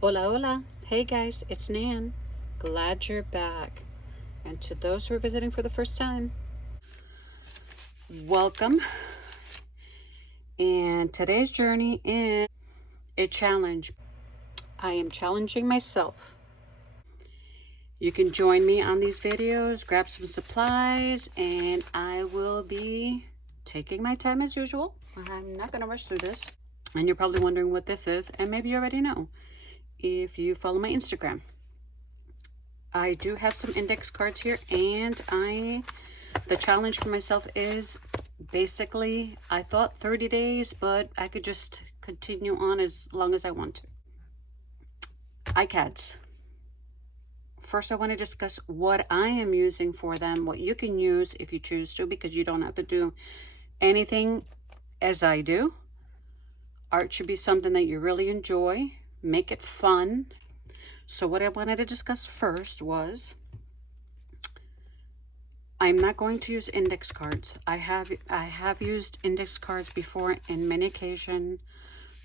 Hola, hola. Hey guys, it's Nan. Glad you're back. And to those who are visiting for the first time, welcome. And today's journey is a challenge. I am challenging myself. You can join me on these videos, grab some supplies, and I will be taking my time as usual. I'm not going to rush through this. And you're probably wondering what this is, and maybe you already know if you follow my Instagram. I do have some index cards here, and the challenge for myself is basically, I thought 30 days, but I could just continue on as long as I want to. ICADs. First, I want to discuss what I am using for them, what you can use if you choose to, because you don't have to do anything as I do. Art should be something that you really enjoy. Make it fun. So what I wanted to discuss first was, I'm not going to use index cards. I have used index cards before in many occasions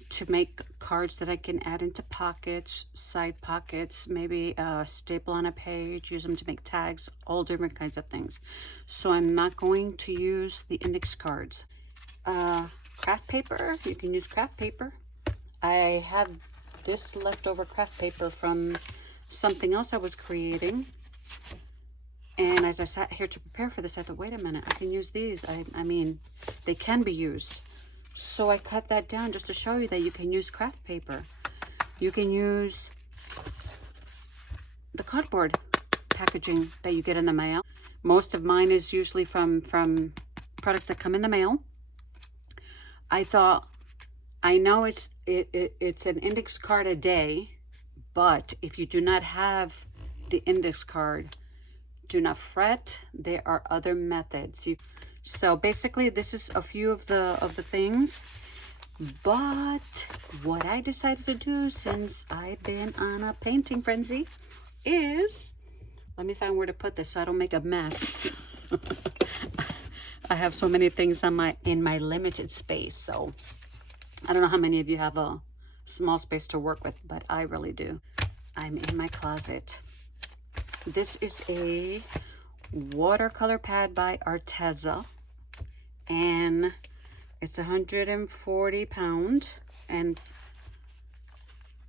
to make cards that I can add into pockets, side pockets, maybe staple on a page, use them to make tags, all different kinds of things. So I'm not going to use the index cards. Craft paper, you can use craft paper. I have this leftover craft paper from something else I was creating. And as I sat here to prepare for this, I thought, wait a minute, I can use these. I mean, they can be used. So I cut that down just to show you that you can use craft paper. You can use the cardboard packaging that you get in the mail. Most of mine is usually from products that come in the mail. I thought, I know it's an index card a day, but if you do not have the index card, do not fret. There are other methods. So basically, this is a few of the things. But what I decided to do, since I've been on a painting frenzy, is, let me find where to put this so I don't make a mess. I have so many things in my limited space, so I don't know how many of you have a small space to work with, but I really do. I'm in my closet. This is a watercolor pad by Arteza, and it's 140 pound, and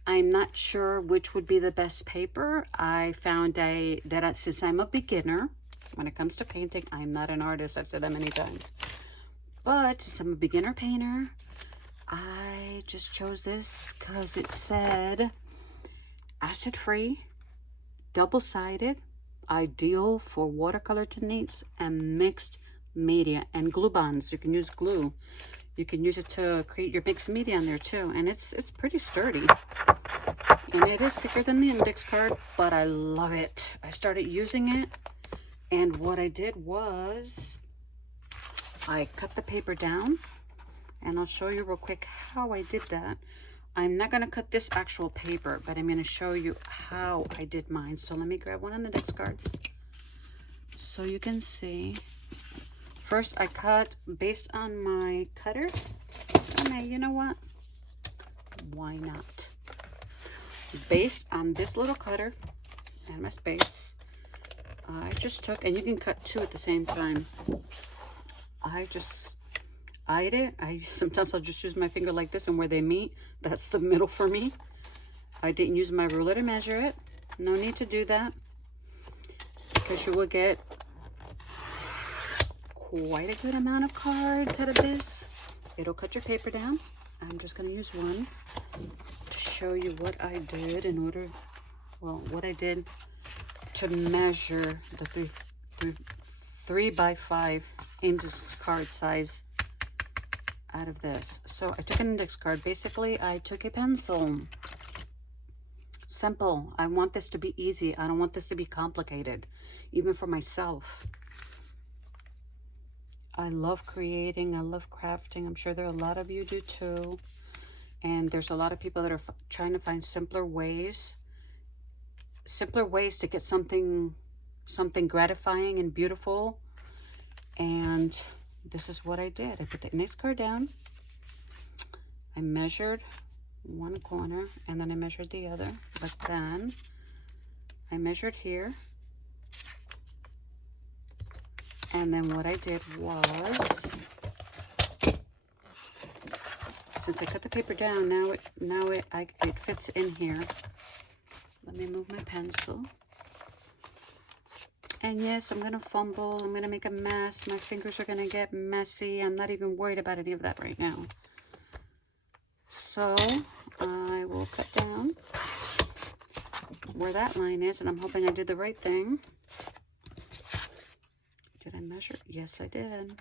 I'm not sure which would be the best paper. I found that since I'm a beginner when it comes to painting, I'm not an artist, I've said that many times, but since I'm a beginner painter, I just chose this because it said acid-free, double-sided, ideal for watercolor techniques and mixed media, and glue bonds. You can use glue. You can use it to create your mixed media on there too, and it's pretty sturdy, and it is thicker than the index card, but I love it. I started using it, and what I did was I cut the paper down, and I'll show you real quick how I did that. I'm not going to cut this actual paper, but I'm going to show you how I did mine. So let me grab one of the index cards so you can see. First, I cut based on my cutter. And you know what? Why not? Based on this little cutter and my space, I just took, and you can cut two at the same time. I just eyed it. Sometimes I'll just use my finger like this, and where they meet, that's the middle for me. I didn't use my ruler to measure it. No need to do that, because you will get quite a good amount of cards out of this. It'll cut your paper down. I'm just going to use one to show you what I did in order, well, what I did to measure the 3 by 5 index card size out of this. So I took an index card. Basically, I took a pencil. Simple. I want this to be easy. I don't want this to be complicated, even for myself. I love creating. I love crafting. I'm sure there are a lot of you do too. And there's a lot of people that are trying to find simpler ways to get something gratifying and beautiful. And this is what I did. I put the index card down. I measured one corner, and then I measured the other. But then I measured here, and then what I did was, since I cut the paper down, now it fits in here. Let me move my pencil. And yes, I'm gonna fumble, I'm gonna make a mess, my fingers are gonna get messy. I'm not even worried about any of that right now. So I will cut down where that line is, and I'm hoping I did the right thing. Did I measure? Yes, I did.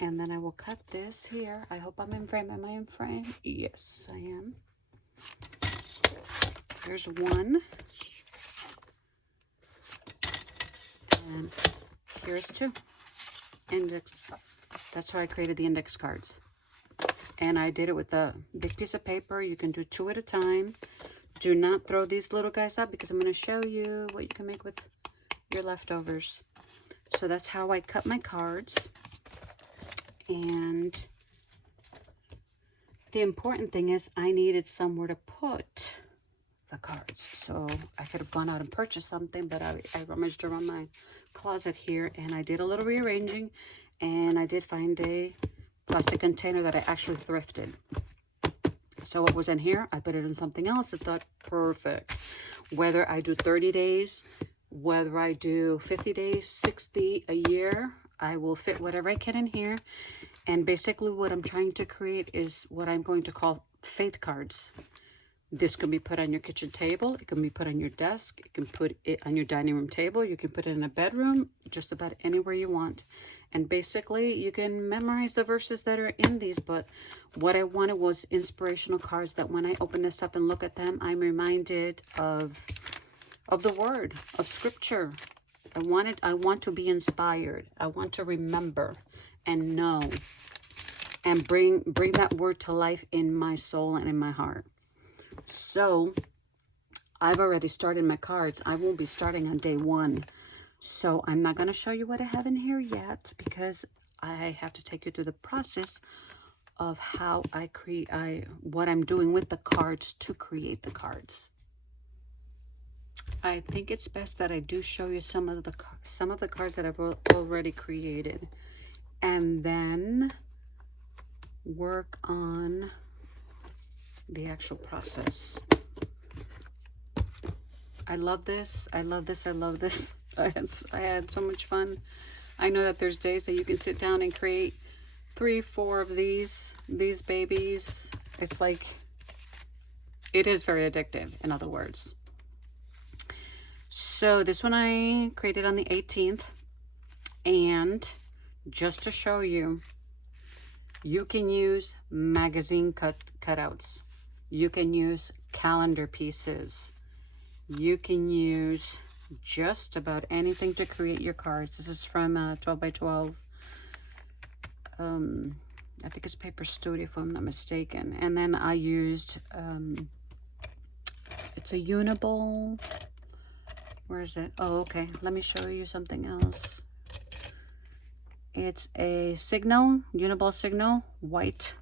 And then I will cut this here. I hope I'm in frame. Am I in frame? Yes, I am. Here's one. And here's two. Index. That's how I created the index cards. And I did it with a big piece of paper. You can do 2 at a time. Do not throw these little guys up, because I'm going to show you what you can make with your leftovers. So that's how I cut my cards. And the important thing is I needed somewhere to put the cards. So I could have gone out and purchased something, but I rummaged around my closet here, and I did a little rearranging, and I did find a plastic container that I actually thrifted. So what was in here, I put it in something else. I thought, perfect. Whether I do 30 days, whether I do 50 days, 60, a year, I will fit whatever I can in here. And basically what I'm trying to create is what I'm going to call faith cards. This can be put on your kitchen table. It can be put on your desk. You can put it on your dining room table. You can put it in a bedroom, just about anywhere you want. And basically, you can memorize the verses that are in these. But what I wanted was inspirational cards that when I open this up and look at them, I'm reminded of the word, of scripture. I want to be inspired. I want to remember and know and bring that word to life in my soul and in my heart. So I've already started my cards. I won't be starting on day 1. So I'm not going to show you what I have in here yet, because I have to take you through the process of how I create, what I'm doing with the cards to create the cards. I think it's best that I do show you some of the cards that I've already created, and then work on the actual process. I love this. I love this. I love this. I had so much fun. I know that there's days that you can sit down and create 3, 4 of these babies. It's like, it is very addictive, in other words. So this one I created on the 18th, and just to show you, you can use magazine cutouts. You can use calendar pieces. You can use just about anything to create your cards. This is from 12 by 12. I think it's Paper Studio, if I'm not mistaken. And then I used, it's a Uniball. Where is it? Oh, okay. Let me show you something else. It's a Signal, Uniball Signal, white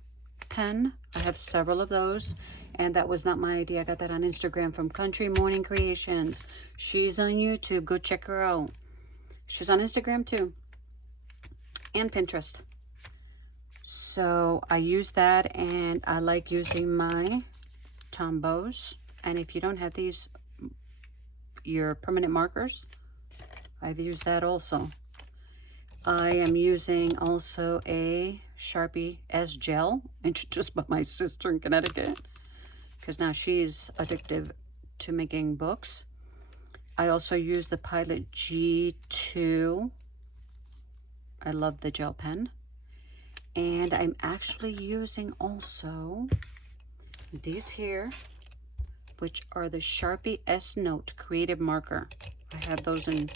pen. I have several of those, and that was not my idea. I got that on Instagram from Country Morning Creations. She's on YouTube. Go check her out. She's on Instagram too, and Pinterest. So I use that, and I like using my Tombows. And if you don't have these, your permanent markers, I've used that also. I am using also a Sharpie S gel, introduced by my sister in Connecticut, because now she's addicted to making books. I also use the Pilot G2. I love the gel pen. And I'm actually using also these here, which are the Sharpie S Note Creative Marker. I have those in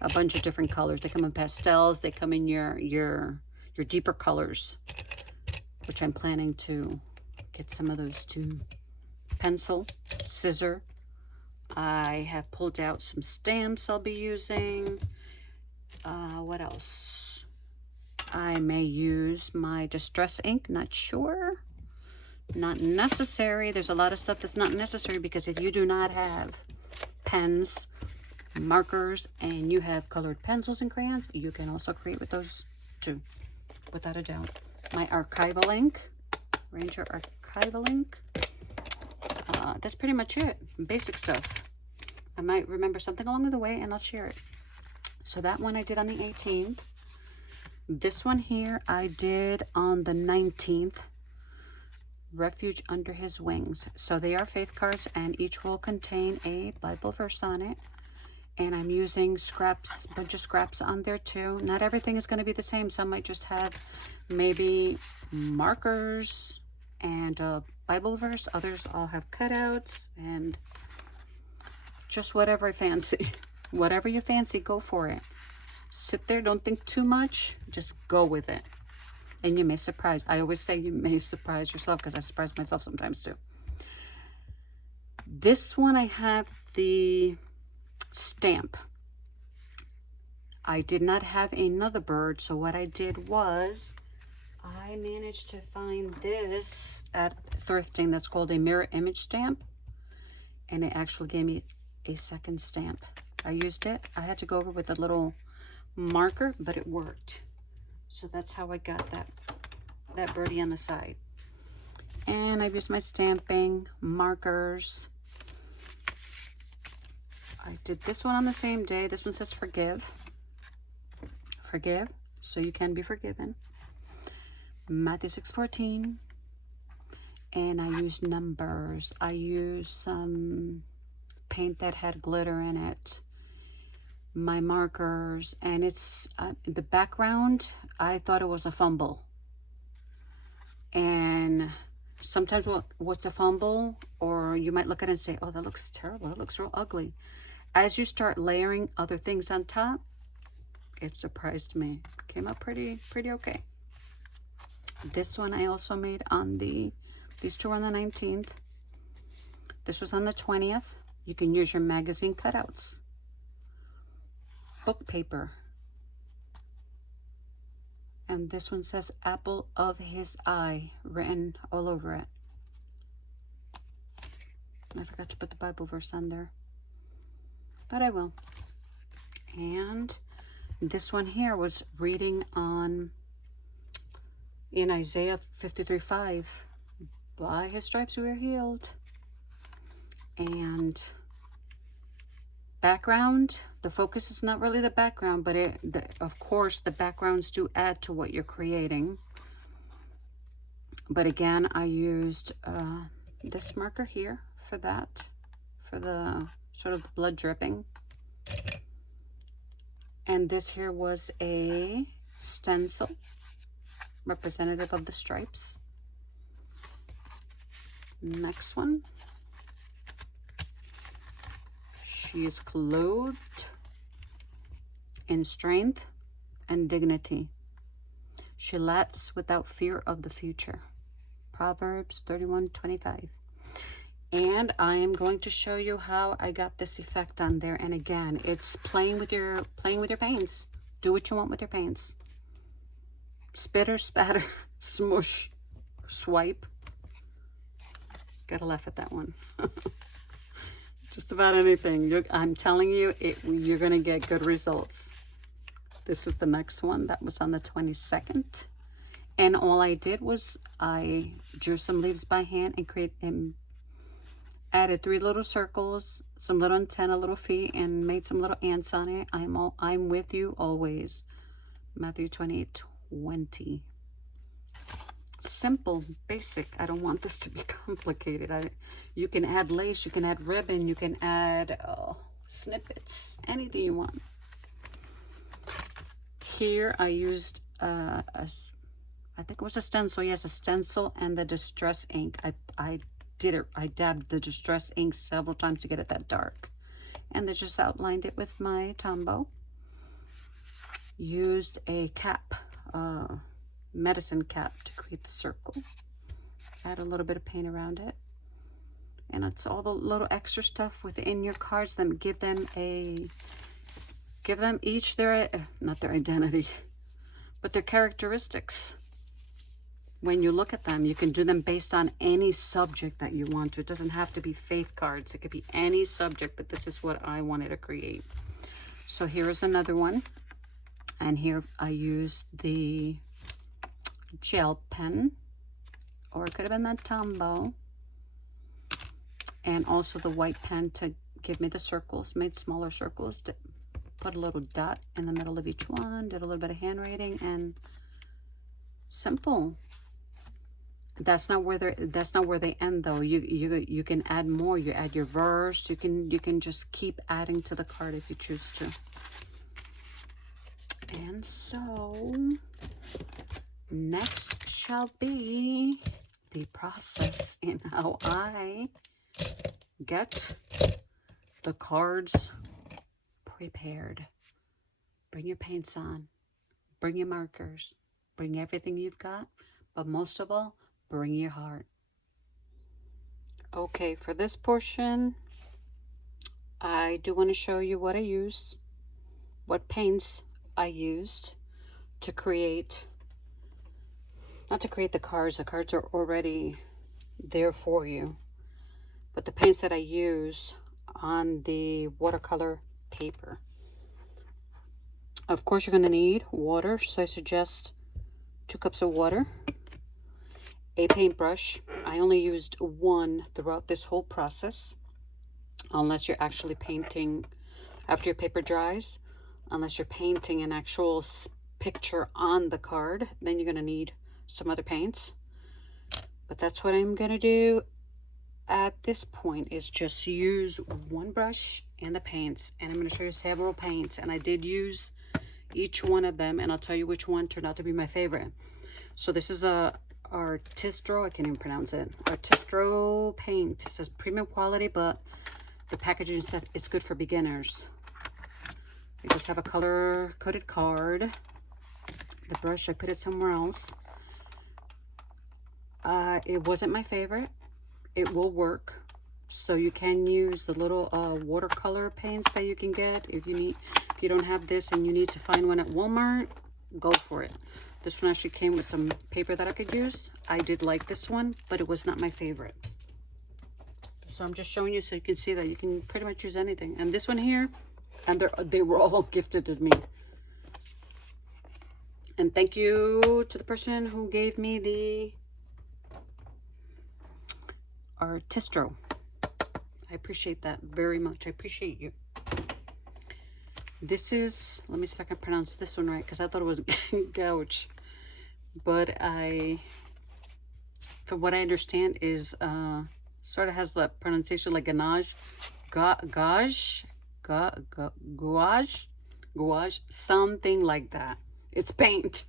a bunch of different colors. They come in pastels. They come in your deeper colors, which I'm planning to get some of those too. Pencil, scissor. I have pulled out some stamps I'll be using. What else? I may use my Distress ink, not sure. Not necessary. There's a lot of stuff that's not necessary, because if you do not have pens, markers, and you have colored pencils and crayons, you can also create with those too, without a doubt. My archival ink, Ranger archival ink. That's pretty much it. Basic stuff. I might remember something along the way and I'll share it. So that one I did on the 18th. This one here I did on the 19th. Refuge Under His Wings. So they are faith cards, and each will contain a Bible verse on it. And I'm using scraps, a bunch of scraps on there too. Not everything is going to be the same. Some might just have maybe markers and a Bible verse. Others all have cutouts and just whatever I fancy. Whatever you fancy, go for it. Sit there, don't think too much, just go with it. And you may surprise. I always say you may surprise yourself, because I surprise myself sometimes too. This one I have the stamp. I did not have another bird, so what I did was I managed to find this at thrifting that's called a mirror image stamp, and it actually gave me a second stamp. I used it. I had to go over with a little marker, but it worked. So that's how I got that birdie on the side. And I've used my stamping markers. I did this one on the same day. This one says forgive. Forgive, so you can be forgiven. Matthew 6:14. And I used numbers. I used some paint that had glitter in it. My markers, and it's the background, I thought it was a fumble. And sometimes what's a fumble, or you might look at it and say, oh, that looks terrible, it looks real ugly. As you start layering other things on top, it surprised me. Came out pretty okay. This one I also made on these two were on the 19th. This was on the 20th. You can use your magazine cutouts. Book paper. And this one says apple of his eye written all over it. I forgot to put the Bible verse on there, but I will. And this one here was reading on in Isaiah 53:5, by his stripes we are healed. And background, the focus is not really the background, but of course the backgrounds do add to what you're creating. But again, I used this marker here for that, for the sort of blood dripping. And this here was a stencil representative of the stripes. Next one. She is clothed in strength and dignity. She laughs without fear of the future. Proverbs 31:25. And I am going to show you how I got this effect on there. And again, it's playing with your paints. Do what you want with your paints. Spitter, spatter, smush, swipe. Gotta laugh at that one. Just about anything. I'm telling you, you're going to get good results. This is the next one. That was on the 22nd. And all I did was I drew some leaves by hand and added 3 little circles, some little antenna, little feet, and made some little ants on it. I'm with you always. Matthew 28:20. Simple, basic. I don't want this to be complicated. You can add lace, you can add ribbon, you can add snippets, anything you want. Here I used I think it was a stencil. Yes, a stencil and the distress ink. I dabbed the distress ink several times to get it that dark, and then just outlined it with my Tombow. Used a cap, medicine cap, to create the circle. Add a little bit of paint around it, and it's all the little extra stuff within your cards. Then give them each their, not their identity, but their characteristics. when you look at them, you can do them based on any subject that you want to. It doesn't have to be faith cards. It could be any subject, but this is what I wanted to create. So here is another one. And here I used the gel pen, or it could have been that Tombow. And also the white pen to give me the circles, made smaller circles, to put a little dot in the middle of each one, did a little bit of handwriting, and simple. That's not where they end though. You can add more. You add your verse. You can just keep adding to the card if you choose to. And so next shall be the process in how I get the cards prepared. Bring your paints on, bring your markers, bring everything you've got, but most of all, bring your heart. Okay, for this portion, I do want to show you what I used, what paints I used to create, not to create the cards are already there for you, but the paints that I use on the watercolor paper. Of course, you're going to need water, so I suggest 2 cups of water, a paintbrush. I only used one throughout this whole process, unless you're actually painting after your paper dries. Unless you're painting an actual picture on the card, then you're going to need some other paints. But that's what I'm going to do at this point, is just use one brush and the paints. And I'm going to show you several paints. And I did use each one of them, and I'll tell you which one turned out to be my favorite. So this is a Artistro, I can't even pronounce it, Artistro paint. It says premium quality, but the packaging said it's good for beginners. You just have a color-coded card. The brush, I put it somewhere else. It wasn't my favorite. It will work. So you can use the little watercolor paints that you can get. If you don't have this and you need to find one at Walmart, go for it. This one actually came with some paper that I could use. I did like this one, but it was not my favorite. So I'm just showing you so you can see that you can pretty much use anything. And this one here, and they were all gifted to me. And thank you to the person who gave me the Artistro. I appreciate that very much. I appreciate you. This is, let me see if I can pronounce this one right, because I thought it was gouge. But from what I understand, is sort of has the pronunciation like ganache, gouache, something like that. It's paint.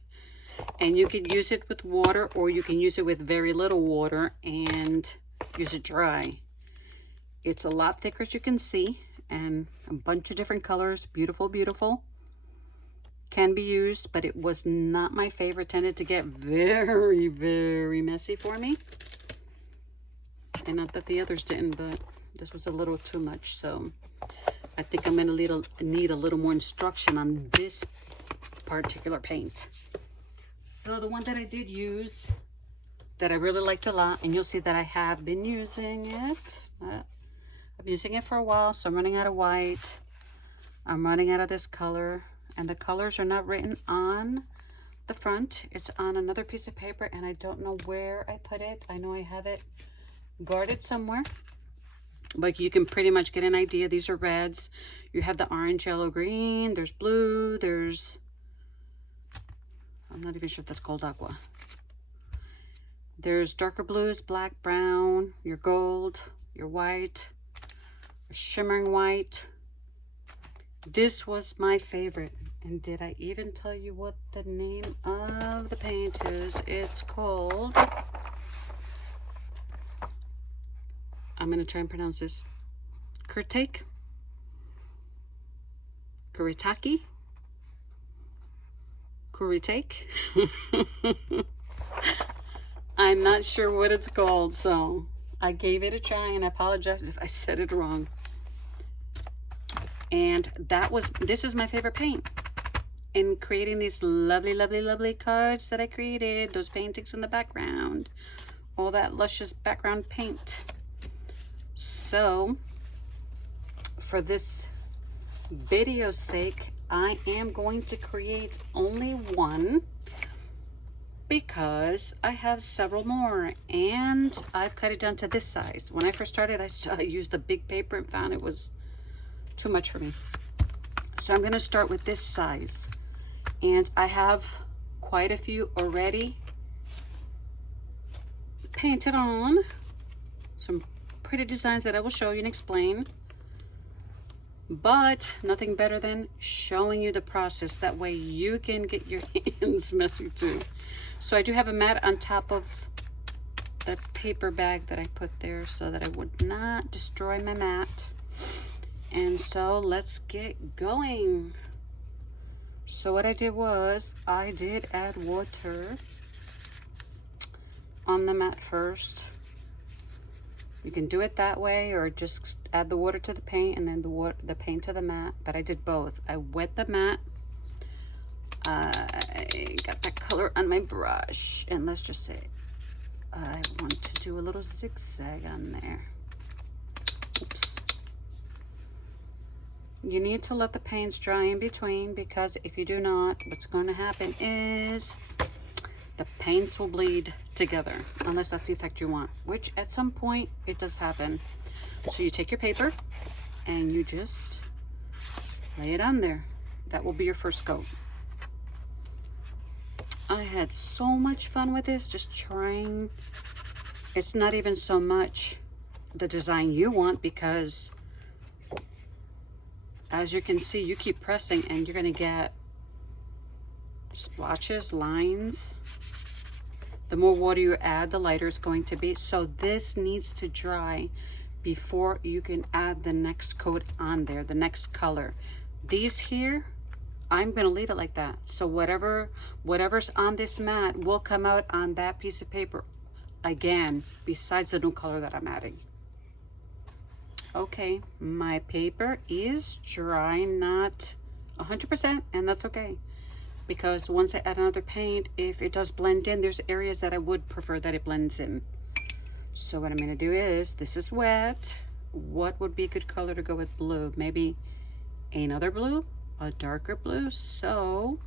And you can use it with water, or you can use it with very little water and use it dry. It's a lot thicker, as you can see, and a bunch of different colors. Beautiful, beautiful. Can be used, but it was not my favorite. Tended to get very, very messy for me. And not that the others didn't, but this was a little too much. So I think I'm going to need a little more instruction on this particular paint. So the one that I did use, that I really liked a lot, and you'll see that I have been using it. I'm using it for a while, so I'm running out of white. I'm running out of this color, and the colors are not written on the front. It's on another piece of paper, and I don't know where I put it. I know I have it guarded somewhere, but you can pretty much get an idea. These are reds. You have the orange, yellow, green. There's blue. There's, I'm not even sure if that's called aqua. There's darker blues, black, brown, your gold, your white, your shimmering white. This was my favorite. And did I even tell you what the name of the paint is? It's called, I'm going to try and pronounce this, Kuritake? Kuritake? I'm not sure what it's called, so I gave it a try, and I apologize if I said it wrong. And this is my favorite paint. in creating these lovely, lovely, lovely cards that I created, those paintings in the background, all that luscious background paint. So for this video's sake, I am going to create only one because I have several more, and I've cut it down to this size. When I first started, I used the big paper and found it was too much for me. So I'm going to start with this size, and I have quite a few already painted on. Some pretty designs that I will show you and explain, but nothing better than showing you the process. That way you can get your hands messy too. So I do have a mat on top of the paper bag that I put there so that I would not destroy my mat. And so let's get going. So what I did was I did add water on the mat first. You can do it that way, or just add the water to the paint and then the paint to the mat. But I did both. I wet the mat. I got that color on my brush, and let's just say I want to do a little zigzag on there. Oops. You need to let the paints dry in between, because if you do not, what's going to happen is the paints will bleed together, unless that's the effect you want, which at some point it does happen. So you take your paper and you just lay it on there. That will be your first coat. I had so much fun with this, just trying. It's not even so much the design you want, because as you can see, you keep pressing and you're going to get splotches, lines. The more water you add, the lighter it's going to be. So this needs to dry before you can add the next coat on there, the next color. These here, I'm going to leave it like that. So whatever's on this mat will come out on that piece of paper again, besides the new color that I'm adding. Okay, my paper is dry, not 100%, and that's okay. Because once I add another paint, if it does blend in, there's areas that I would prefer that it blends in. So what I'm going to do is, this is wet. What would be a good color to go with blue? Maybe another blue, a darker blue. So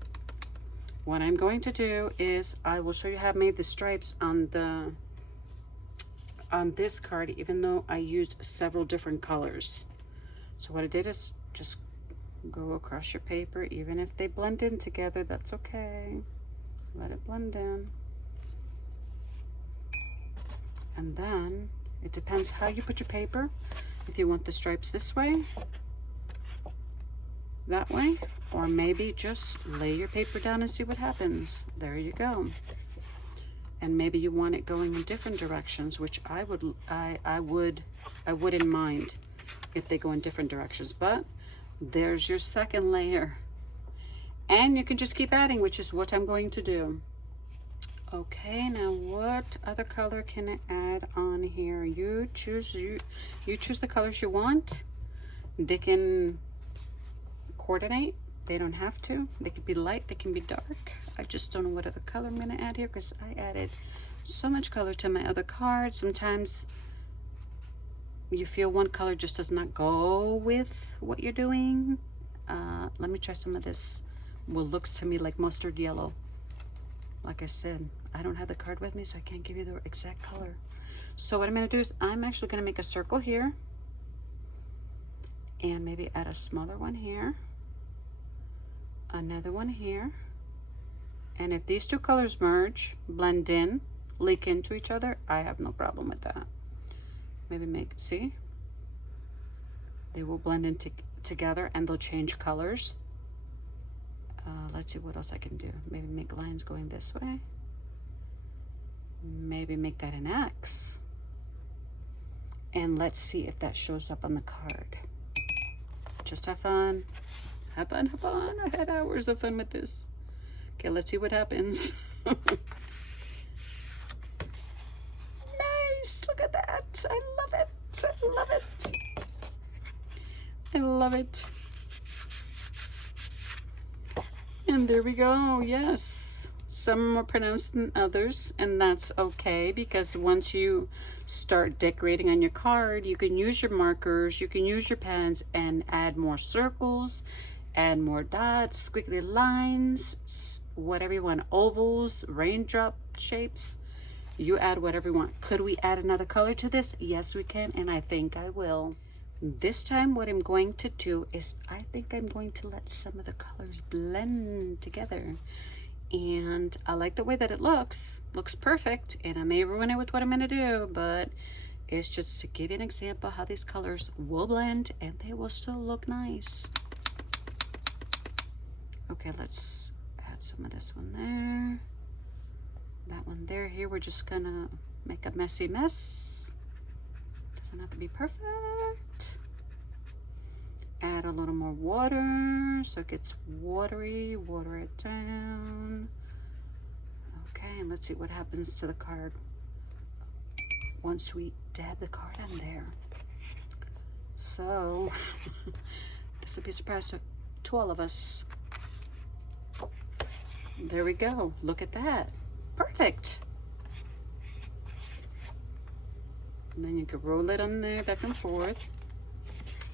what I'm going to do is, I will show you how I made the stripes on this card, even though I used several different colors. So what I did is just go across your paper. Even if they blend in together, that's okay. Let it blend in. And then it depends how you put your paper. If you want the stripes this way, that way, or maybe just lay your paper down and see what happens. There you go. And maybe you want it going in different directions, which I wouldn't mind if they go in different directions. But there's your second layer, and you can just keep adding, which is what I'm going to do. Okay, now what other color can I add on here? You choose the colors you want. They can coordinate. They don't have to. They could be light, they can be dark. I just don't know what other color I'm going to add here, because I added so much color to my other cards. Sometimes you feel one color just does not go with what you're doing. Let me try some of this, what looks to me like mustard yellow. Like I said, I don't have the card with me, so I can't give you the exact color. So what I'm going to do is, I'm actually going to make a circle here, and maybe add a smaller one here, another one here. And if these two colors merge, blend in, leak into each other, I have no problem with that. Maybe make, see? They will blend in together, and they'll change colors. Let's see what else I can do. Maybe make lines going this way. Maybe make that an X. And let's see if that shows up on the card. Just have fun. Have fun, have fun. I had hours of fun with this. Okay, let's see what happens. Nice, look at that. I love it. I love it. I love it. And there we go. Yes. Some are more pronounced than others, and that's okay, because once you start decorating on your card, you can use your markers, you can use your pens and add more circles, add more dots, squiggly lines, whatever you want, ovals, raindrop shapes. You add whatever you want. Could we add another color to this? Yes, we can, and I think I will. This time what I'm going to do is I think I'm going to let some of the colors blend together. And I like the way that it looks perfect, and I may ruin it with what I'm going to do, but it's just to give you an example how these colors will blend and they will still look nice. Okay, let's add some of this one there, that one there. Here we're just gonna make a messy mess. Doesn't have to be perfect. Add a little more water so it gets watery. Water it down. Okay, and let's see what happens to the card once we dab the card on there. So this will be a surprise to all of us. There we go. Look at that. Perfect. And then you can roll it on there back and forth.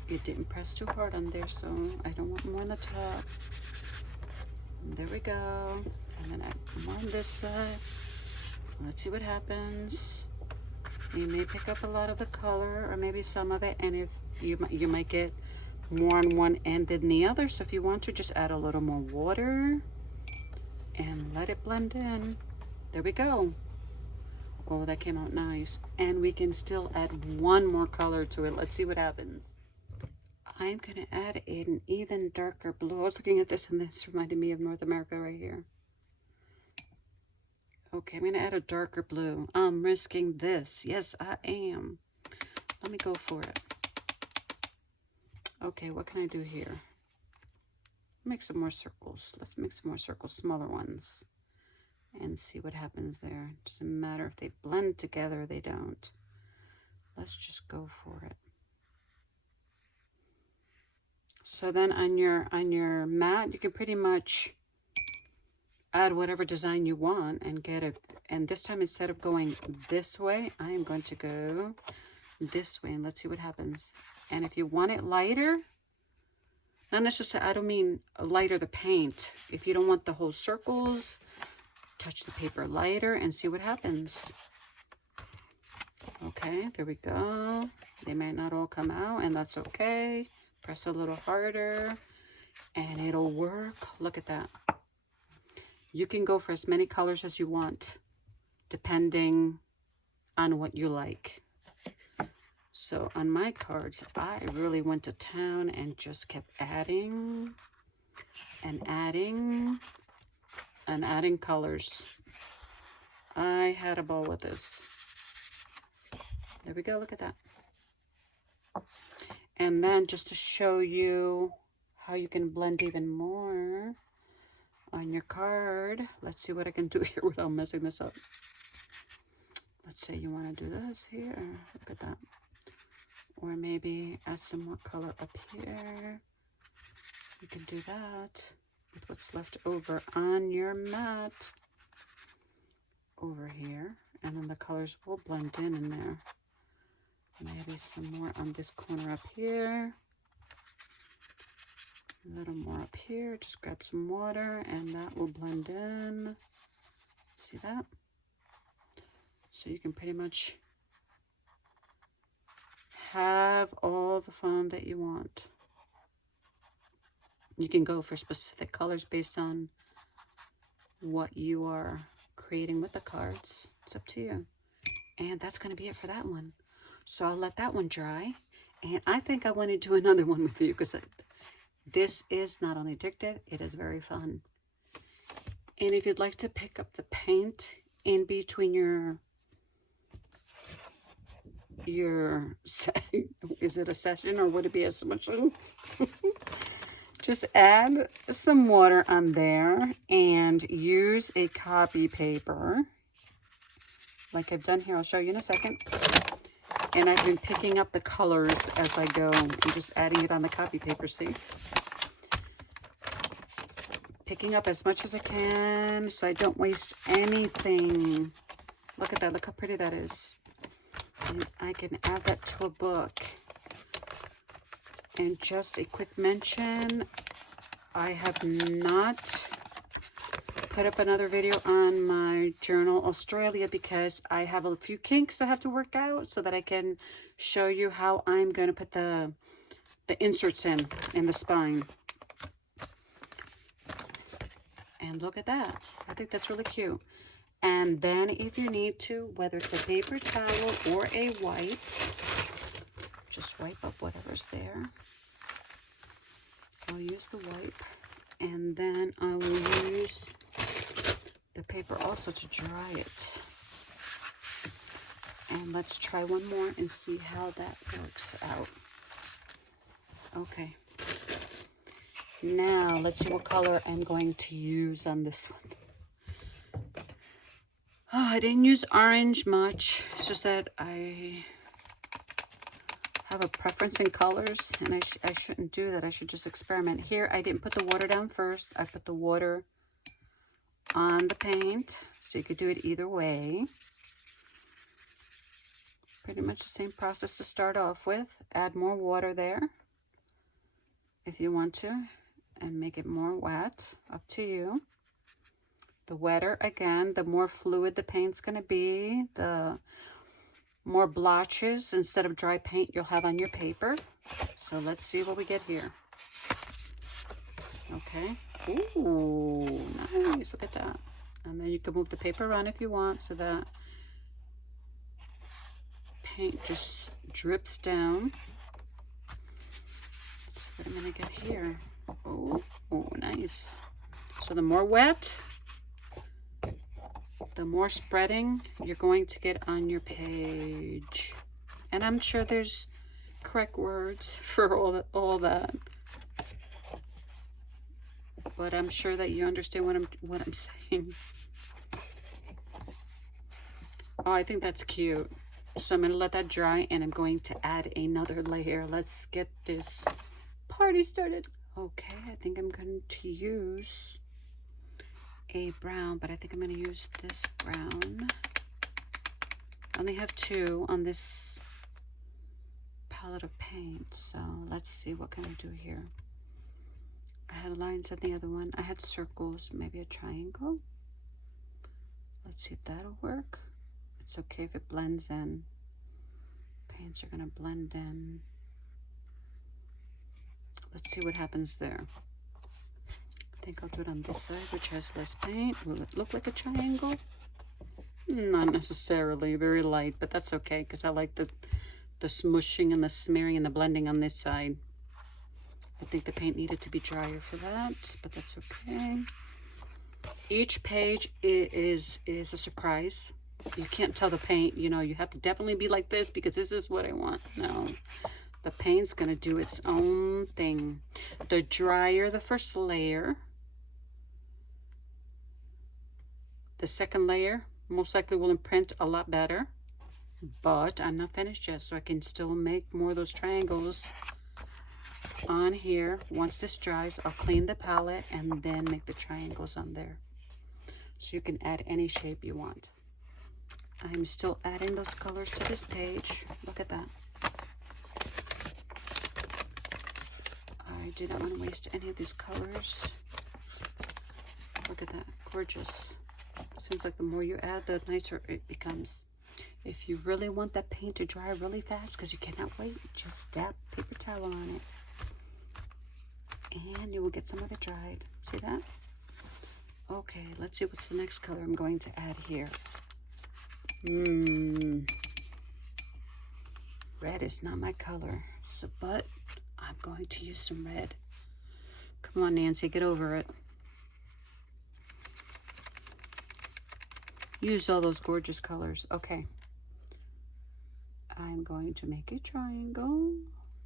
It didn't press too hard on there, so I don't want more on the top. And there we go. And then add more on this side. Let's see what happens. You may pick up a lot of the color, or maybe some of it, and if you might get more on one end than the other. So if you want to, just add a little more water and let it blend in. There we go. Oh, that came out nice. And we can still add one more color to it. Let's see what happens. I'm going to add an even darker blue. I was looking at this, and this reminded me of North America right here. Okay, I'm going to add a darker blue. I'm risking this. Yes, I am. Let me go for it. Okay, what can I do here? Make some more circles. Let's make some more circles, smaller ones, and see what happens there. Doesn't matter if they blend together or they don't. Let's just go for it. So then on your mat, you can pretty much add whatever design you want and get it. And this time, instead of going this way, I am going to go this way, and let's see what happens. And if you want it lighter, not necessarily, I don't mean lighter the paint. If you don't want the whole circles, touch the paper lighter and see what happens. Okay, there we go. They might not all come out, and that's okay. Press a little harder and it'll work. Look at that. You can go for as many colors as you want, depending on what you like. So on my cards, I really went to town and just kept adding and adding and adding colors. I had a ball with this. There we go, look at that. And then just to show you how you can blend even more on your card, let's see what I can do here without messing this up. Let's say you want to do this here. Look at that. Or maybe add some more color up here. You can do that with what's left over on your mat over here. And then the colors will blend in there. Maybe some more on this corner up here. A little more up here. Just grab some water and that will blend in. See that? So you can pretty much have all the fun that you want. You can go for specific colors based on what you are creating with the cards. It's up to you. And that's going to be it for that one. So I'll let that one dry. And I think I want to do another one with you because this is not only addictive, it is very fun. And if you'd like to pick up the paint in between your is it a session or would it be a submission? Just add some water on there and use a copy paper like I've done here. I'll show you in a second. And I've been picking up the colors as I go and just adding it on the copy paper, see? picking up as much as I can so I don't waste anything. Look at that. Look how pretty that is. And I can add that to a book. And just a quick mention, I have not put up another video on my journal Australia because I have a few kinks I have to work out so that I can show you how I'm going to put the inserts in the spine. And look at that. I think that's really cute. And then if you need to, whether it's a paper towel or a wipe, just wipe up whatever's there. I'll use the wipe, and then I will use the paper also to dry it. And let's try one more and see how that works out. Okay. Now, let's see what color I'm going to use on this one. Oh, I didn't use orange much. It's just that I have a preference in colors, and I shouldn't do that. I should just experiment. Here, I didn't put the water down first. I put the water on the paint, so you could do it either way. Pretty much the same process to start off with. Add more water there if you want to, and make it more wet, up to you. The wetter, again, the more fluid the paint's going to be, the more blotches instead of dry paint you'll have on your paper. So let's see what we get here. Okay. Ooh, nice. Look at that. And then you can move the paper around if you want so that paint just drips down. Let's see what I'm going to get here. Oh, nice. So the more wet, the more spreading you're going to get on your page. And I'm sure there's correct words for all that. But I'm sure that you understand what I'm saying. Oh, I think that's cute. So I'm going to let that dry, and I'm going to add another layer. Let's get this party started. Okay, I think I'm going to use a brown, but I think I'm going to use this brown. I only have two on this palette of paint, so let's see what can I do here. I had lines on the other one. I had circles, maybe a triangle. Let's see if that'll work. It's okay if it blends in. Paints are going to blend in. Let's see what happens there. I think I'll do it on this side, which has less paint. Will it look like a triangle? Not necessarily, very light, but that's okay because I like the smushing and the smearing and the blending on this side. I think the paint needed to be drier for that, but that's okay. Each page is a surprise. You can't tell the paint, you know, you have to definitely be like this because this is what I want. No, the paint's going to do its own thing. The drier the first layer, the second layer most likely will imprint a lot better. But I'm not finished yet, so I can still make more of those triangles on here. Once this dries, I'll clean the palette and then make the triangles on there. So you can add any shape you want. I'm still adding those colors to this page. Look at that. I do not want to waste any of these colors. Look at that. Gorgeous. Seems like the more you add, the nicer it becomes. If you really want that paint to dry really fast, because you cannot wait, just dab paper towel on it. And you will get some of it dried. See that? Okay, let's see what's the next color I'm going to add here. Red is not my color, so but I'm going to use some red. Come on, Nancy, get over it. Use all those gorgeous colors. Okay. I'm going to make a triangle,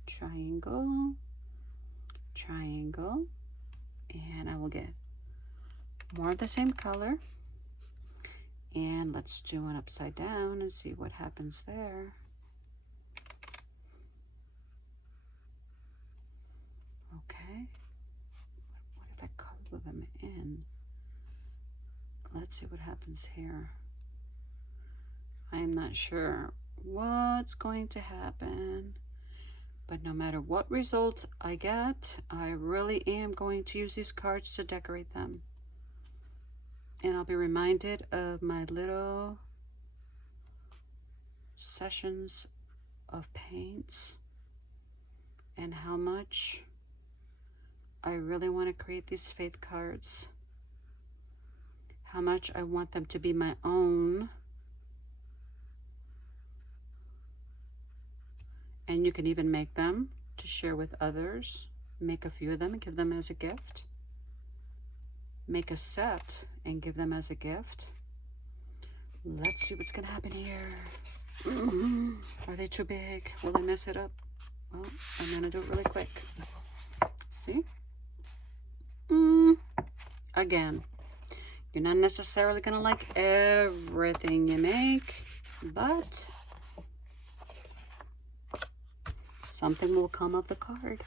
triangle, triangle, and I will get more of the same color. And let's do one upside down and see what happens there. Okay. What if I of them in. Let's see what happens here. I am not sure what's going to happen, but no matter what results I get, I really am going to use these cards to decorate them. And I'll be reminded of my little sessions of paints and how much I really want to create these faith cards, how much I want them to be my own. And you can even make them to share with others. Make a few of them and give them as a gift. Make a set and give them as a gift. Let's see what's gonna happen here. Are they too big? Will I mess it up? Well, I'm gonna do it really quick. See? Again, you're not necessarily gonna like everything you make, but something will come of the card.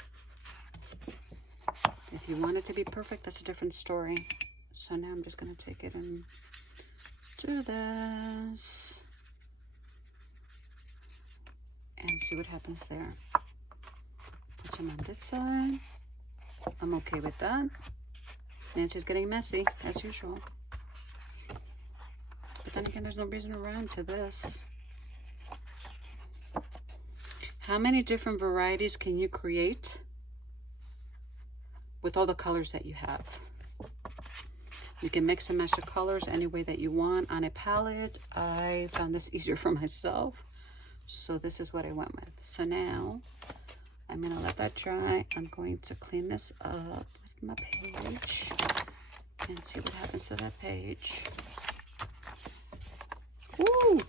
If you want it to be perfect, that's a different story. So now I'm just going to take it and do this and see what happens there. Put some on this side. I'm okay with that. Nancy's getting messy as usual. But then again, there's no reason to rhyme to this. How many different varieties can you create with all the colors that you have? You can mix and match the colors any way that you want on a palette. I found this easier for myself, so this is what I went with. So now I'm gonna let that dry. I'm going to clean this up with my page and see what happens to that page. Woo!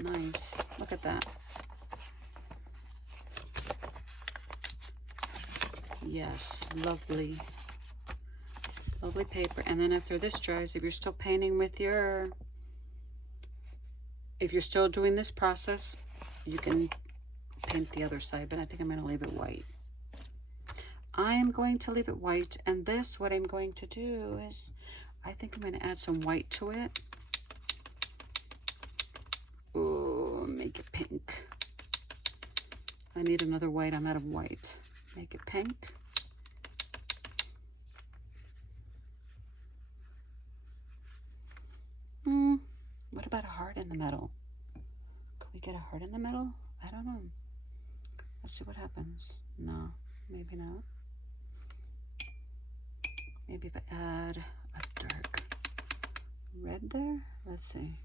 Nice, look at that. Yes, lovely. Lovely paper. And then after this dries, if you're still painting with your, if you're still doing this process, you can paint the other side, but I think I'm going to leave it white. I'm going to leave it white, and this, what I'm going to do is, I think I'm going to add some white to it. Oh, make it pink. I need another white. I'm out of white. Make it pink. What about a heart in the middle? Could we get a heart in the middle? I don't know. Let's see what happens. No, maybe not. Maybe if I add a dark red there. Let's see.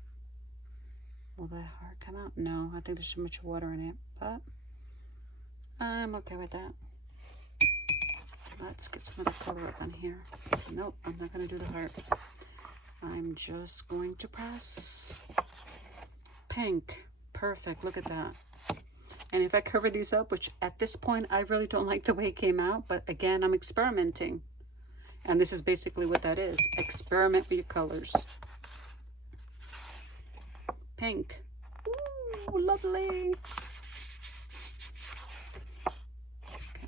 Will that heart come out? No, I think there's too much water in it, but I'm okay with that. Let's get some other color up on here. Nope, I'm not going to do the heart. I'm just going to press pink. Perfect. Look at that. And if I cover these up, which at this point I really don't like the way it came out, but again, I'm experimenting. And this is basically what that is. Experiment with your colors. Pink. Ooh, lovely.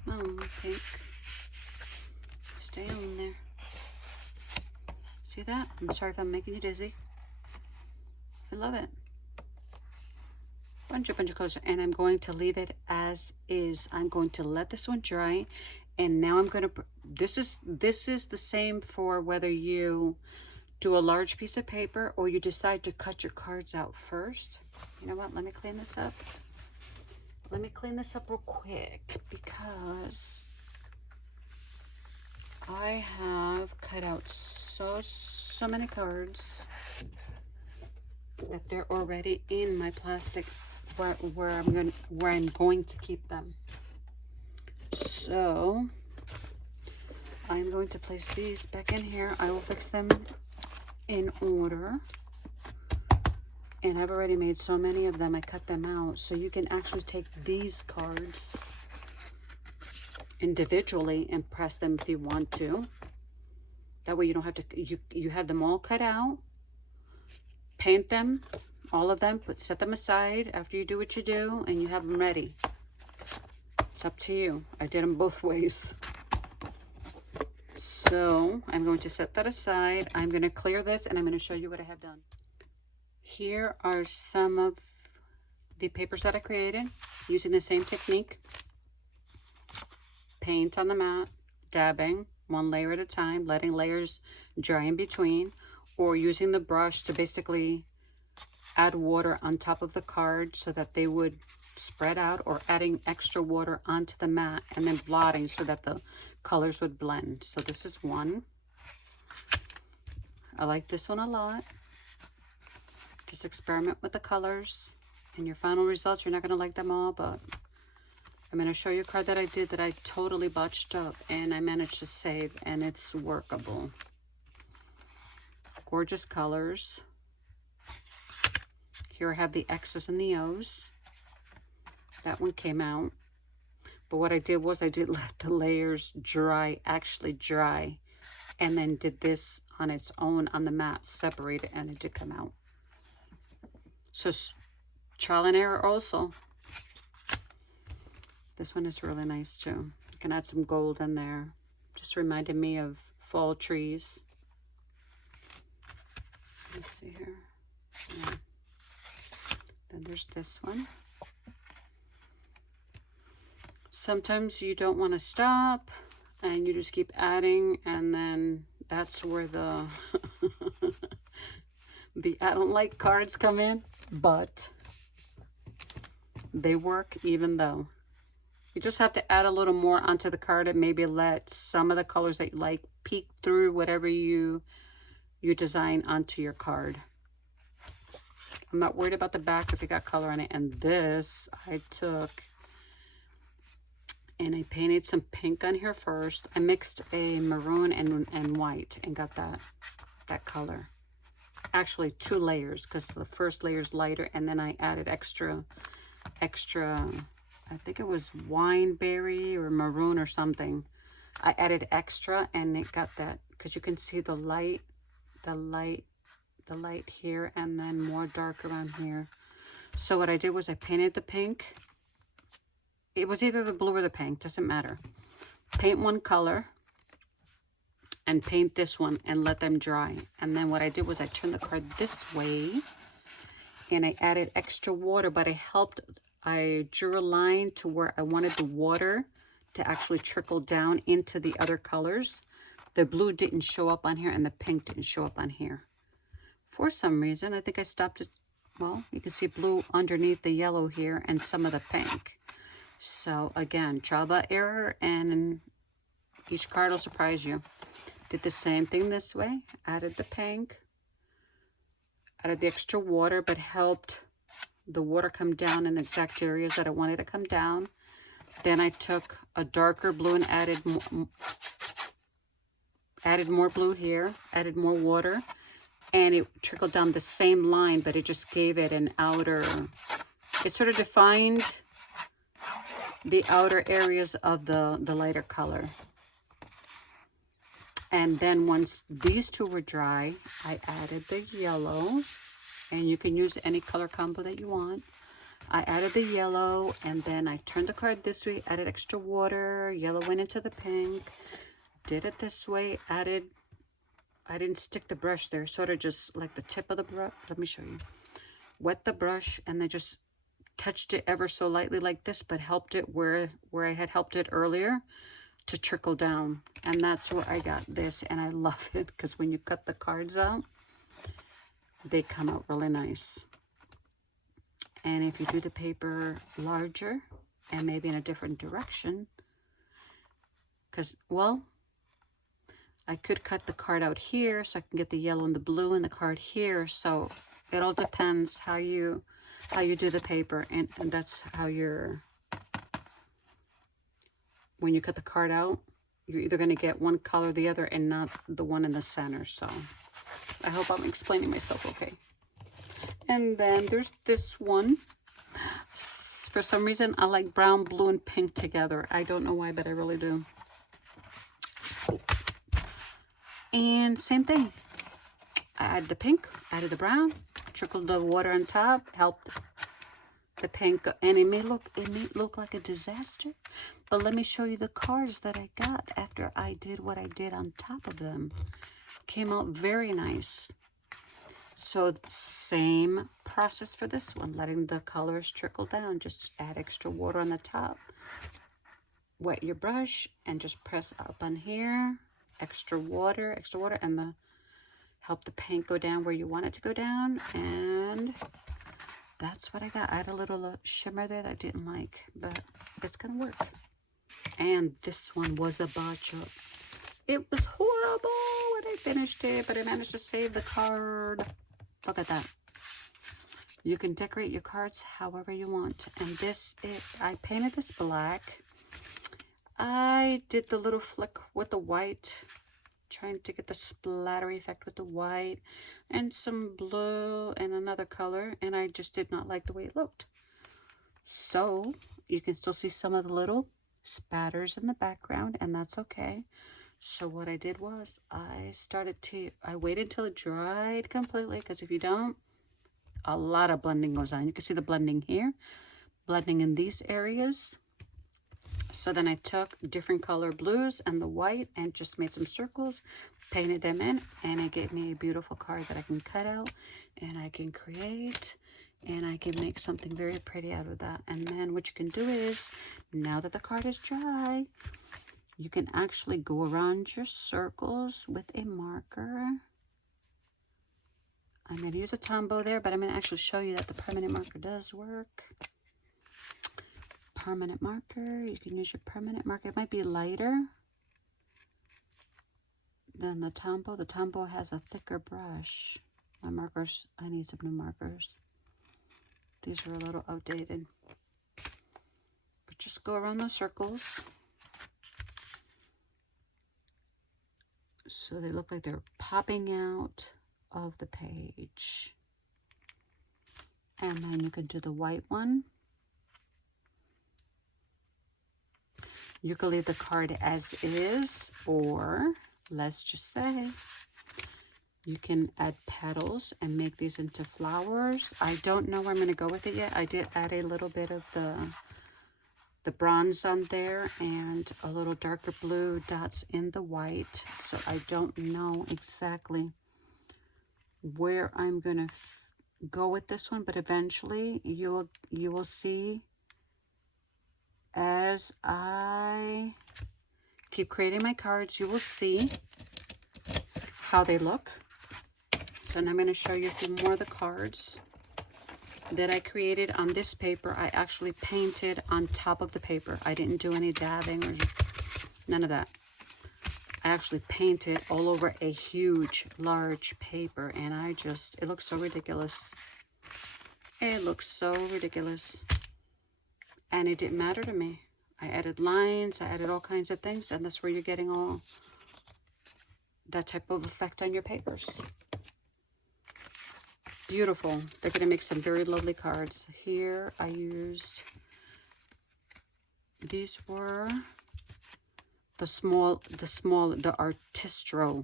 Come on, pink. Stay on there. See that? I'm sorry if I'm making you dizzy. I love it. Bunch of colors, and I'm going to leave it as is. I'm going to let this one dry, and now I'm going to. This is the same for whether you do a large piece of paper or you decide to cut your cards out first. You know what? Let me clean this up. Let me clean this up real quick because I have cut out so many cards that they're already in my plastic where I'm going to keep them. So I'm going to place these back in here. I will fix them in order. And I've already made so many of them, I cut them out. So you can actually take these cards individually and press them if you want to. That way you don't have to, you have them all cut out. Paint them, all of them, but set them aside after you do what you do, and you have them ready. It's up to you. I did them both ways. So I'm going to set that aside. I'm going to clear this and I'm going to show you what I have done. Here are some of the papers that I created using the same technique. Paint on the mat, dabbing one layer at a time, letting layers dry in between, or using the brush to basically add water on top of the card so that they would spread out, or adding extra water onto the mat and then blotting so that the colors would blend. So this is one. I like this one a lot. Just experiment with the colors, and your final results, you're not going to like them all, but I'm going to show you a card that I did that I totally botched up and I managed to save, and it's workable. Gorgeous colors. Here I have the X's and the O's. That one came out. But what I did was I did let the layers dry, actually dry, and then did this on its own on the mat, separate it, and it did come out. So trial and error also. This one is really nice too. You can add some gold in there. Just reminded me of fall trees. Let's see here. Yeah. Then there's this one. Sometimes you don't want to stop and you just keep adding, and then that's where the the I don't like cards come in, but they work even though. You just have to add a little more onto the card and maybe let some of the colors that you like peek through whatever you design onto your card. I'm not worried about the back if it got color on it. And this I took and I painted some pink on here first. I mixed a maroon and white and got that color. Actually 2 layers, because the first layer is lighter, and then I added extra, I think it was wineberry or maroon or something. I added extra and it got that, because you can see the light here and then more dark around here. So what I did was I painted the pink. It was either the blue or the pink, doesn't matter. Paint one color and paint this one and let them dry. And then what I did was I turned the card this way and I added extra water, but I drew a line to where I wanted the water to actually trickle down into the other colors. The blue didn't show up on here and the pink didn't show up on here. For some reason, I think I stopped it. Well, you can see blue underneath the yellow here and some of the pink. So again, trial by error, and each card will surprise you. Did the same thing this way. Added the pink. Added the extra water, but helped the water come down in the exact areas that I wanted to come down. Then I took a darker blue and added more blue here. Added more water. And it trickled down the same line, but it just gave it an outer... It sort of defined the outer areas of the lighter color. And then once these two were dry, I added the yellow, and you can use any color combo that you want. I added the yellow, and then I turned the card this way, added extra water, yellow went into the pink, did it this way, I didn't stick the brush there, sort of just like the tip of the brush. Let me show you. Wet the brush and then just touched it ever so lightly like this, but helped it where I had helped it earlier to trickle down. And that's where I got this, and I love it because when you cut the cards out, they come out really nice. And if you do the paper larger and maybe in a different direction, because, well, I could cut the card out here so I can get the yellow and the blue in the card here. So it all depends how you do the paper, and that's how when you cut the card out, you're either going to get one color or the other and not the one in the center. So I hope I'm explaining myself okay. And then there's this one. For some reason, I like brown, blue, and pink together. I don't know why, but I really do. And same thing. I added the pink, added the brown, trickled the water on top, helped the pink, and it may look like a disaster, But let me show you the cards that I got after I did what I did on top of them. Came out very nice. So same process for this one, letting the colors trickle down. Just add extra water on the top. Wet your brush and just press up on here. Extra water, and help the paint go down where you want it to go down. And that's what I got. I had a little shimmer there that I didn't like, but it's gonna work. And this one was a botch up. It was horrible when I finished it, but I managed to save the card. Look at that. You can decorate your cards however you want. And I painted this black. I did the little flick with the white, trying to get the splattery effect with the white, and some blue and another color, and I just did not like the way it looked. So you can still see some of the little spatters in the background, and that's okay. So what I did was I waited till it dried completely, because if you don't, a lot of blending goes on. You can see the blending here, blending in these areas. So then I took different color blues and the white and just made some circles, painted them in, and it gave me a beautiful card that I can cut out and I can create, and I can make something very pretty out of that. And then what you can do is, now that the card is dry, you can actually go around your circles with a marker. I'm going to use a Tombow there, but I'm going to actually show you that the permanent marker does work. Permanent marker, you can use your permanent marker. It might be lighter than the Tombow. The Tombow has a thicker brush. My markers, I need some new markers. These are a little outdated. But just go around those circles so they look like they're popping out of the page. And then you can do the white one. You can leave the card as is, or let's just say you can add petals and make these into flowers. I don't know where I'm going to go with it yet. I did add a little bit of the bronze on there and a little darker blue dots in the white. So I don't know exactly where I'm going to go with this one, but eventually you will see as I keep creating my cards. You will see how they look. So now I'm going to show you a few more of the cards that I created on this paper. I actually painted on top of the paper. I didn't do any dabbing or none of that. I actually painted all over a huge, large paper, and it looks so ridiculous. It looks so ridiculous. And it didn't matter to me. I added lines, I added all kinds of things, and that's where you're getting all that type of effect on your papers. Beautiful. They're going to make some very lovely cards. Here I used, these were the Artistro.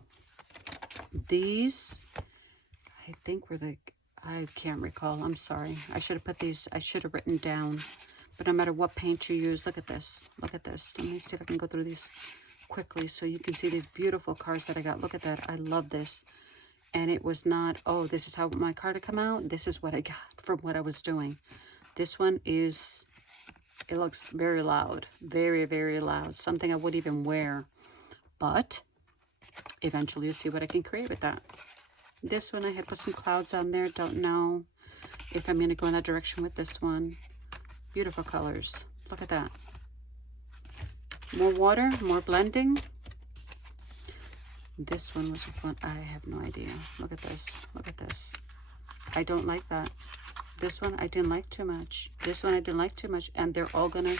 These, I think were I can't recall. I'm sorry. I should have put these, I should have written down. But no matter what paint you use, look at this. Look at this. Let me see if I can go through these quickly so you can see these beautiful cards that I got. Look at that. I love this. And it was not, oh, this is how my card would come out. This is what I got from what I was doing. This one is, it looks very loud. Very, very loud. Something I wouldn't even wear. But eventually you'll see what I can create with that. This one, I had put some clouds on there. Don't know if I'm going to go in that direction with this one. Beautiful colors. Look at that. More water, more blending. This one was fun. I have no idea. Look at this. Look at this. I don't like that. This one I didn't like too much. This one I didn't like too much. And they're all going to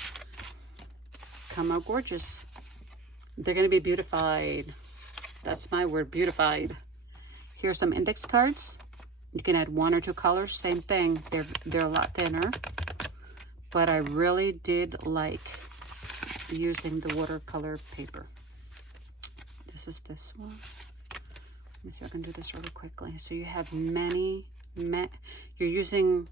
come out gorgeous. They're going to be beautified. That's my word, beautified. Here's some index cards. You can add 1 or 2 colors. Same thing. They're a lot thinner. But I really did like using the watercolor paper. This is this one. Let me see if I can do this really quickly. So you have you're using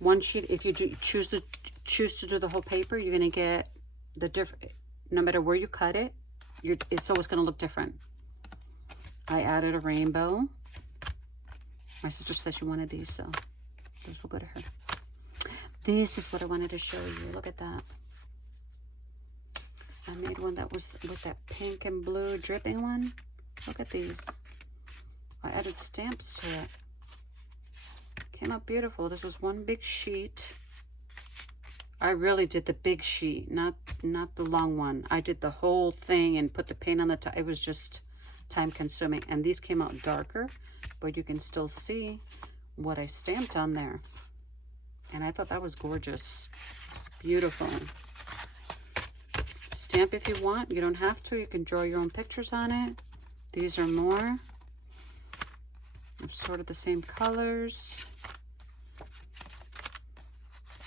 one sheet. If you choose to do the whole paper, you're going to get no matter where you cut it, it's always going to look different. I added a rainbow. My sister said she wanted these, so those will go to her. This is what I wanted to show you. Look at that. I made one that was with that pink and blue dripping one. Look at these. I added stamps to it. Came out beautiful. This was one big sheet. I really did the big sheet, not the long one. I did the whole thing and put the paint on the top. It was just time consuming. And these came out darker, but you can still see what I stamped on there. And I thought that was gorgeous. Beautiful. Stamp if you want. You don't have to. You can draw your own pictures on it. These are more of sort of the same colors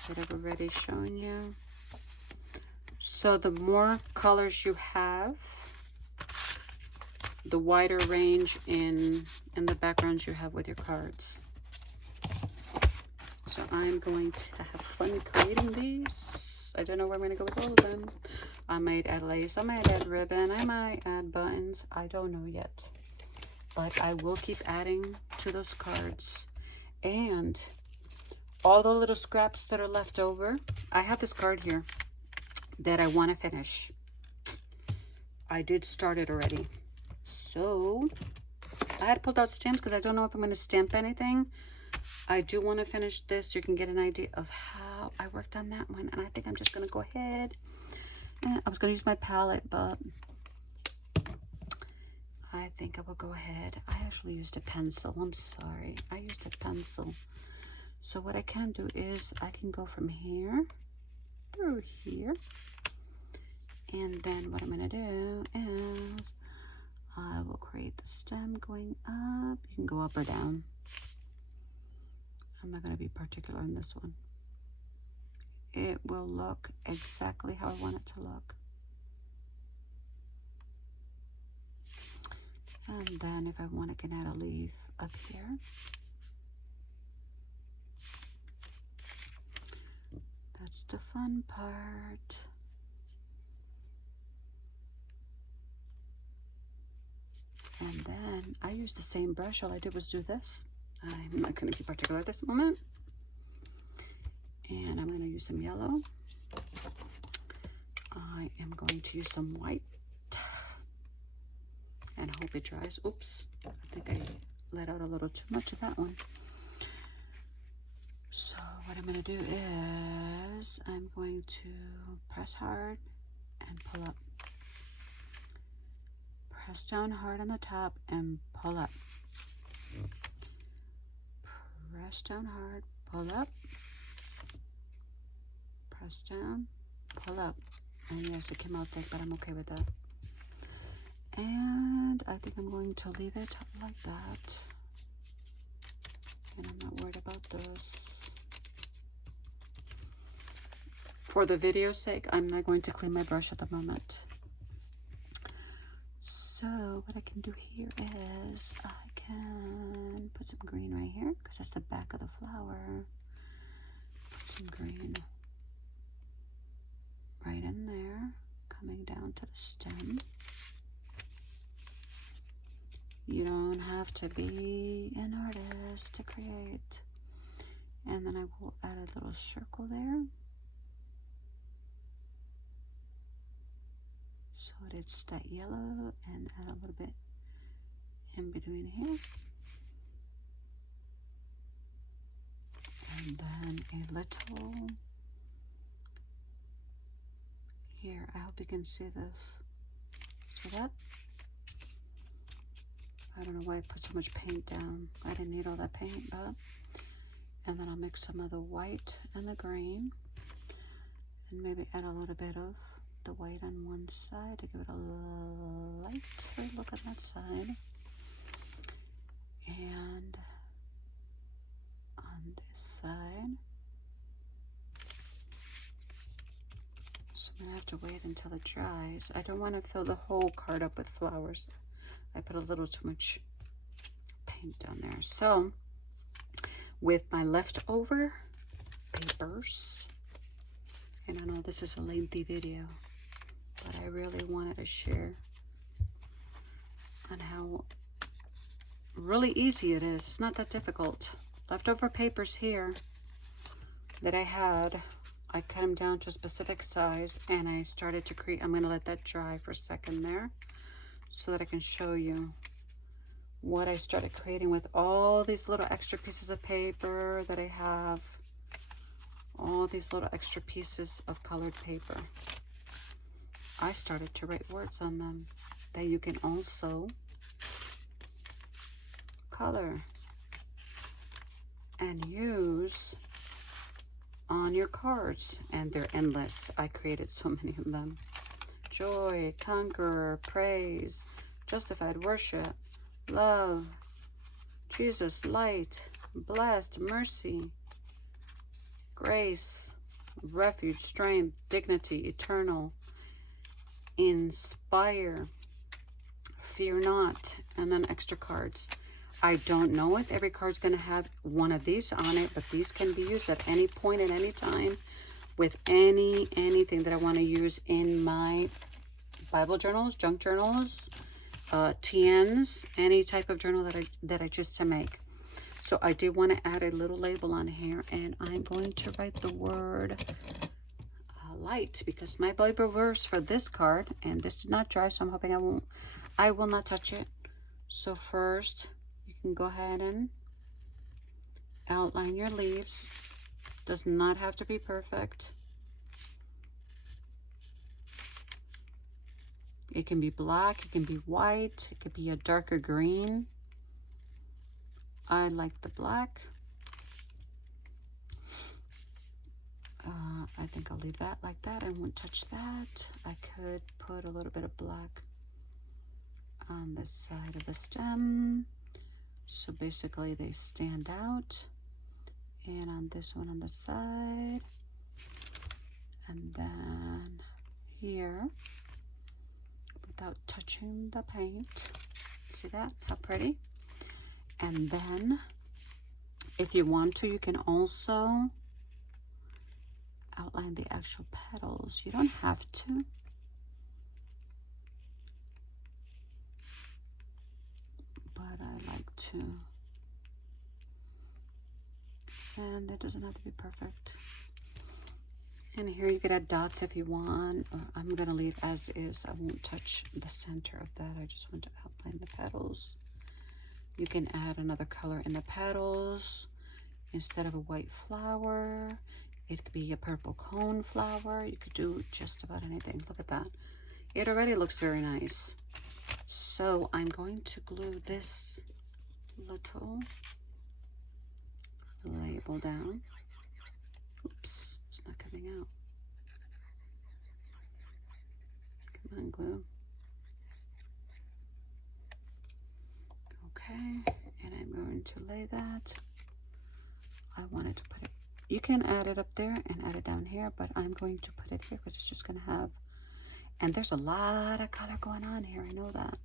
that I've already shown you. So the more colors you have, the wider range in the backgrounds you have with your cards. So I'm going to have fun creating these. I don't know where I'm going to go with all of them. I might add lace, I might add ribbon, I might add buttons. I don't know yet. But I will keep adding to those cards. And all the little scraps that are left over, I have this card here that I want to finish. I did start it already. So I had pulled out stamps because I don't know if I'm going to stamp anything. I do want to finish this. You can get an idea of how I worked on that one. And I think I'm just going to go ahead. I was going to use my palette, but I think I will go ahead. I actually used a pencil. I'm sorry. I used a pencil. So what I can do is I can go from here through here. And then what I'm going to do is I will create the stem going up. You can go up or down. I'm not going to be particular on this one. It will look exactly how I want it to look. And then if I want, I can add a leaf up here. That's the fun part. And then I use the same brush. All I did was do this. I'm not going to be particular at this moment. And I'm going to use some yellow. I am going to use some white. And hope it dries. Oops. I think I let out a little too much of that one. So what I'm going to do is I'm going to press hard and pull up. Press down hard on the top and pull up. Press down hard, pull up. Press down, pull up. And yes, it came out thick, but I'm okay with that. And I think I'm going to leave it like that. And I'm not worried about this. For the video's sake, I'm not going to clean my brush at the moment. So what I can do here is I can put some green right here because that's the back of the flower. Put some green right in there, coming down to the stem. You don't have to be an artist to create. And then I will add a little circle there. So it's that yellow and add a little bit in between here. And then a little here. I hope you can see this. See that? I don't know why I put so much paint down. I didn't need all that paint, but. And then I'll mix some of the white and the green. And maybe add a little bit of the white on one side to give it a lighter look on that side. And on this side. So I'm going to have to wait until it dries. I don't want to fill the whole card up with flowers. I put a little too much paint down there. So with my leftover papers, and I know this is a lengthy video, really wanted to share on how really easy it is. It's not that difficult. Leftover papers here that I had, I cut them down to a specific size, and I started to create. I'm going to let that dry for a second there so that I can show you what I started creating with all these little extra pieces of paper that I have. All these little extra pieces of colored paper. I started to write words on them that you can also color and use on your cards, and they're endless. I created so many of them. Joy, conqueror, praise, justified, worship, love, Jesus, light, blessed, mercy, grace, refuge, strength, dignity, eternal, inspire, fear not, and then extra cards. I don't know if every card's going to have one of these on it, but these can be used at any point at any time with anything that I want to use in my Bible journals, junk journals, TNs, any type of journal that I choose to make. So I did want to add a little label on here, and I'm going to write the word light, because my Bible verse for this card, and this did not dry, so I'm hoping I will not touch it. So first, you can go ahead and outline your leaves. Does not have to be perfect. It can be black, it can be white, it could be a darker green. I like the black. I think I'll leave that like that. I won't touch that. I could put a little bit of black on the side of the stem, so basically they stand out, and on this one on the side, and then here, without touching the paint. See that? How pretty. And then if you want to, you can also outline the actual petals. You don't have to, but I like to. And that doesn't have to be perfect. And here you could add dots if you want, or I'm going to leave as is. I won't touch the center of that. I just want to outline the petals. You can add another color in the petals. Instead of a white flower, it could be a purple cone flower. You could do just about anything. Look at that. It already looks very nice. So I'm going to glue this little label down. Oops, it's not coming out. Come on, glue. Okay, and I'm going to lay that. I wanted to put it, you can add it up there and add it down here, but I'm going to put it here because it's just going to have, and there's a lot of color going on here. I know that.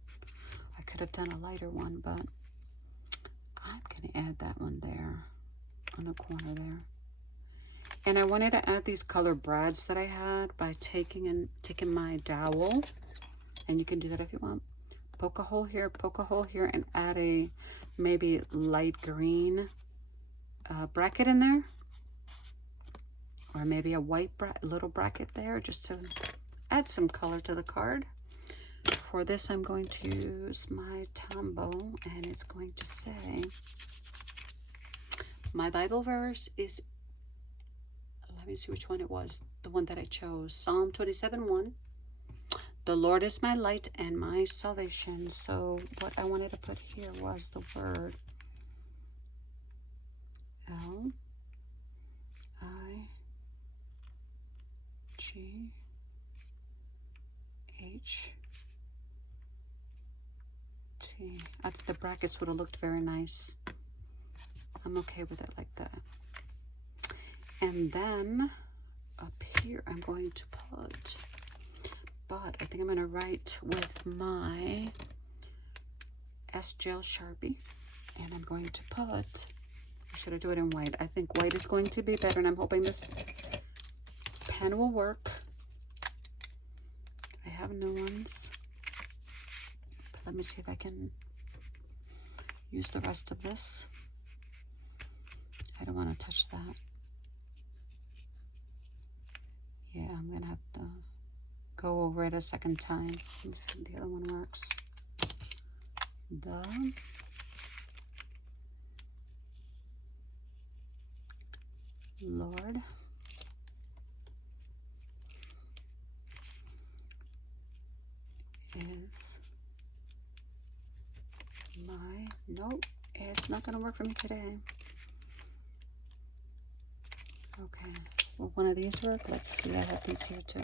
I could have done a lighter one, but I'm going to add that one there on the corner there. And I wanted to add these color brads that I had by taking my dowel, and you can do that if you want. Poke a hole here, and add a maybe light green bracket in there, or maybe a white little bracket there, just to add some color to the card. For this, I'm going to use my Tombow, and it's going to say, my Bible verse is, let me see which one it was, the one that I chose, Psalm 27:1. The Lord is my light and my salvation. So what I wanted to put here was the word L-I-G-H-T. I think the brackets would have looked very nice. I'm okay with it like that. And then up here I'm going to put, but I think I'm going to write with my S-Gel Sharpie, and I'm going to put, should I do it in white? I think white is going to be better, and I'm hoping this pen will work. I have new ones. But let me see if I can use the rest of this. I don't want to touch that. Yeah, I'm gonna have to go over it a second time. Let me see if the other one works. The Lord is my, nope, it's not gonna work for me today. Okay, will one of these work? Let's see, I have these here too.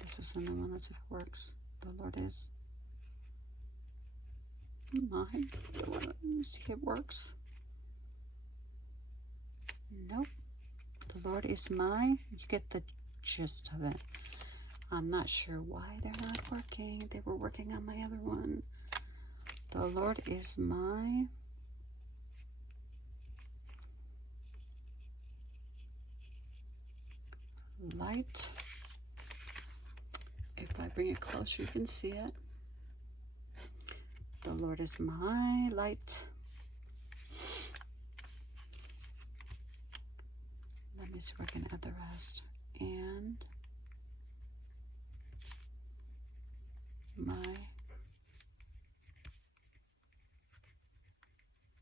This is the new one, let's see if it works. The Lord is mine. Let me see if it works. Nope. The Lord is mine. You get the gist of it. I'm not sure why they're not working. They were working on my other one. The Lord is my light. If I bring it closer, you can see it. The Lord is my light. Let me see if I can add the rest. And my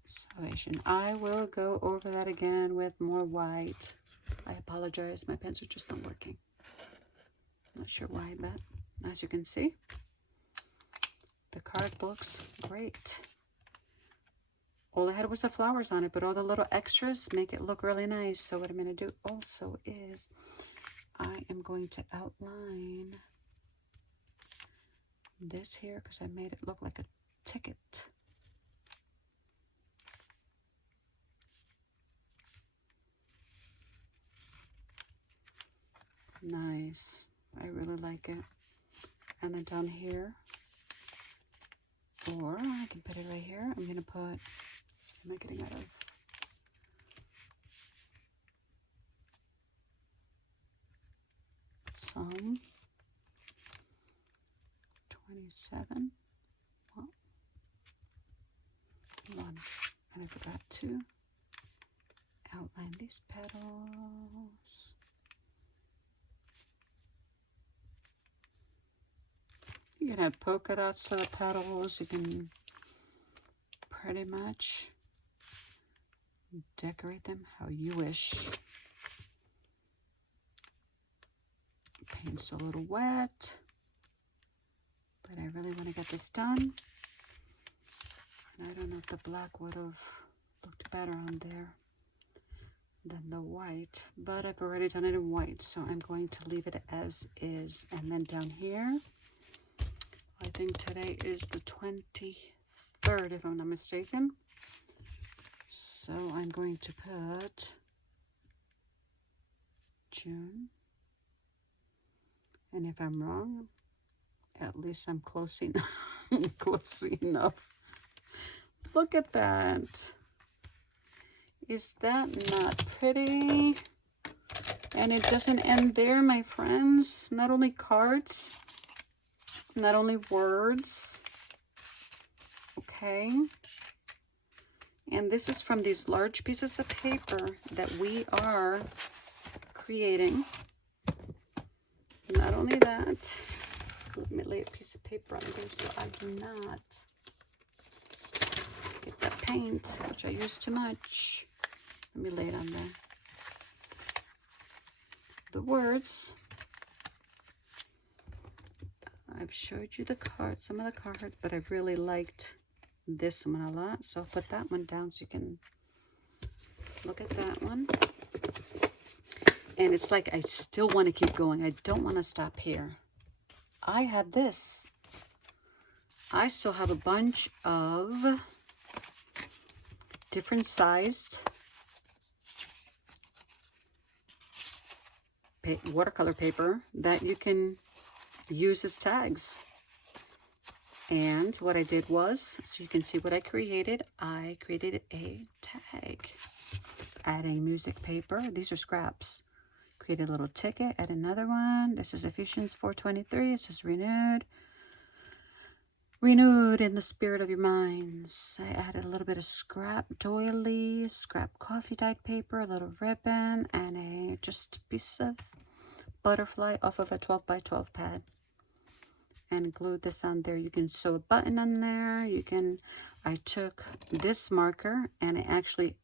salvation. I will go over that again with more white. I apologize, my pens are just not working. Not sure why, but as you can see, the card looks great. All I had was the flowers on it, but all the little extras make it look really nice. So what I'm going to do also is I am going to outline this here because I made it look like a ticket. Nice. I really like it. And then down here, or I can put it right here. I'm going to put, am I getting out of? Psalm 27, 1. And I forgot to outline these petals. You can add polka dots to the petals. You can pretty much decorate them how you wish. Paint's a little wet, but I really want to get this done. And I don't know if the black would have looked better on there than the white, but I've already done it in white, so I'm going to leave it as is. And then down here, I think today is the 23rd, if I'm not mistaken. So I'm going to put June. And if I'm wrong, at least I'm close enough. Close enough. Look at that. Is that not pretty? And it doesn't end there, my friends. Not only cards, not only words. Okay. And this is from these large pieces of paper that we are creating. Not only that, let me lay a piece of paper on there so I do not get that paint, which I use too much. Let me lay it on there. The words. I've showed you the cards, some of the cards, but I really liked this one a lot. So I'll put that one down so you can look at that one. And it's like I still want to keep going. I don't want to stop here. I have this. I still have a bunch of different sized watercolor paper that you can use as tags. And what I did was, so you can see what I created a tag. Adding music paper. These are scraps. Create a little ticket, add another one. This is Ephesians 4:23. It says renewed. Renewed in the spirit of your minds. I added a little bit of scrap doily, scrap coffee dyed paper, a little ribbon, and just a piece of butterfly off of a 12 by 12 pad. And glued this on there. You can sew a button on there. I took this marker and I actually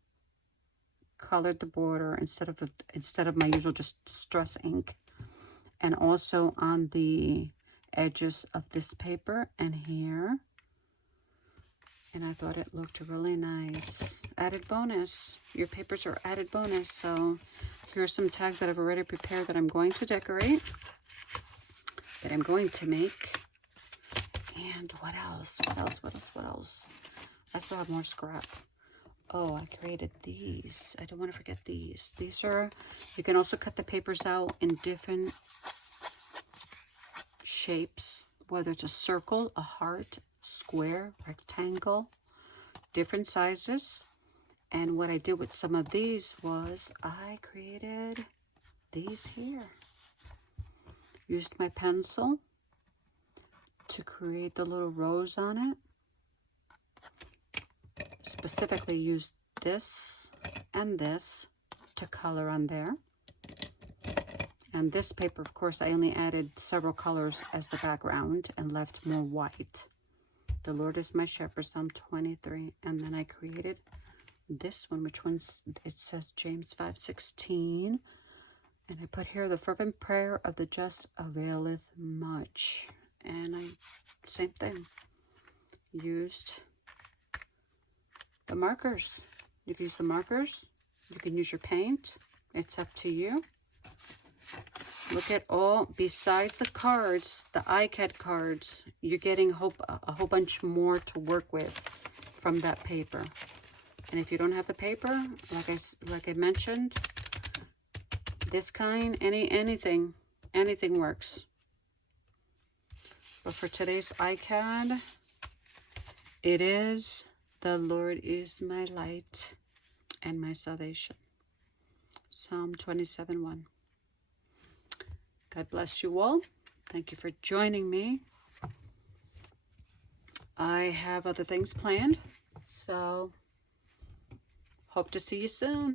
colored the border instead of my usual just distress ink, and also on the edges of this paper and here, and I thought it looked really nice. Added bonus. Your papers are added bonus. So here are some tags that I've already prepared that I'm going to decorate, that I'm going to make. And what else? I still have more scrap. Oh, I created these. I don't want to forget these. These are, you can also cut the papers out in different shapes, whether it's a circle, a heart, square, rectangle, different sizes. And what I did with some of these was I created these here. Used my pencil to create the little rose on it. Specifically used this and this to color on there. And this paper, of course, I only added several colors as the background and left more white. The Lord is my shepherd, Psalm 23. And then I created this one, it says James 5:16. And I put here, the fervent prayer of the just availeth much. And same thing, used the markers. You can use the markers. You can use your paint. It's up to you. Look at all, besides the cards, the ICAD cards, you're getting a whole bunch more to work with from that paper. And if you don't have the paper, like I mentioned, this kind, anything works. But for today's ICAD, it is, the Lord is my light and my salvation. Psalm 27:1. God bless you all. Thank you for joining me. I have other things planned, so hope to see you soon.